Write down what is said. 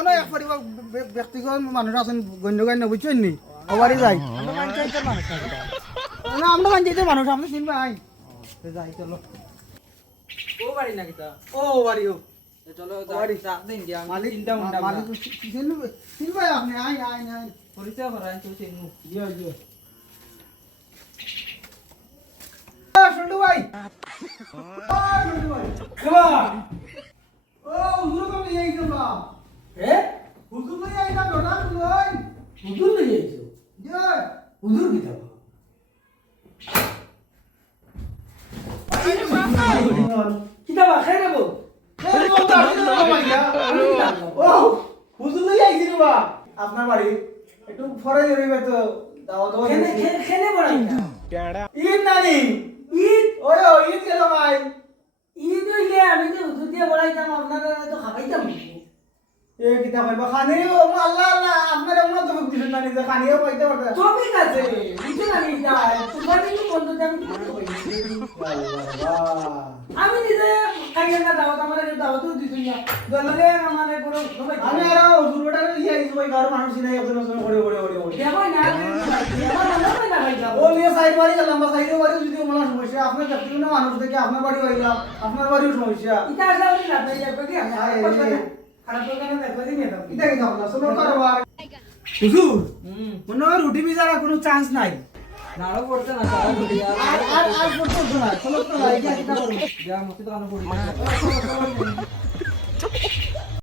অনেক পরিবার ব্যক্তিগত মানুষ আছেন গণ্যগান্য বুঝছেন নি ওবারই যাই না আমরা পঞ্চায়েতের মানুষ আপনি চিনবেন আই যাই চলো ও বাড়ি নাকি তা ও বাড়ি ও চলো বাড়ি চা দিন দিয়া মালিক চিন্তা মুন্ডা মালিক চিনবেন আপনি আই আই আই পরিচয় করাই তো চিনমু জিও জিও শুনু ভাই শুনু ভাই কেবা ও হুজুর তো নিয়ে আইছো বা এ হুজুর নিয়ে আইতা ডোনা লই হুজুর লই আইছো জিও হুজুর কি যাবো কিতাবা খাই দেবো এই বল তো আসলে না মাইয়া ও হুজুর নিয়ে আইছি রে বা আপনার বাড়ি একটু ফরে জরিবে তো দাও দাও খেলে বড়াই না ঈদ নানি ঈদ ওই ও ঈদ গেল ভাই ঈদ হইলে আমি যে হুজুর দিয়ে বড়াইতাম আপনারা তো খাবাইতাম এ কিতা কইবা খানি ও আল্লাহ আল্লাহ আপনার এমন তো দিছেন নানি যে খানিও পাইতে পারতা তুমি কাছে বুঝছো না কি যা তোমার কিন্তু বন্ধু আমি কি কই আমি নিজে খাইয়ে না দাওয়াত আমার দাওয়াতও দিতুন না দললে আমারে কোনো আমি আর হুজুর বেটা লিয়ে আইছি ভাই ঘর মানুষ নাই একজন একজন করে দেখো না আমার মনে না ভাই ও নিয়ে সাইড বাড়ি গেলাম বা সাইডে বাড়ি যদি ওমলা সমস্যা আপনার দেখতে না মানুষ দেখে আপনার বাড়ি হইলাম আপনার বাড়িও সমস্যা ইটা আসা উনি না তাই যাবে কি খারাপ দোকানে দেখো দিন এটা এটা কি দাম না শোনো কারবার হুজুর হুম মনে হয় রুটি বিজারা কোনো চান্স নাই নাড়ো পড়তে না সারা ঘুরি আর করতে না চলো তো ভাই কি করব যা মতে তো আনো পড়ি